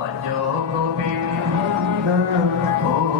भजो गोविंद भूल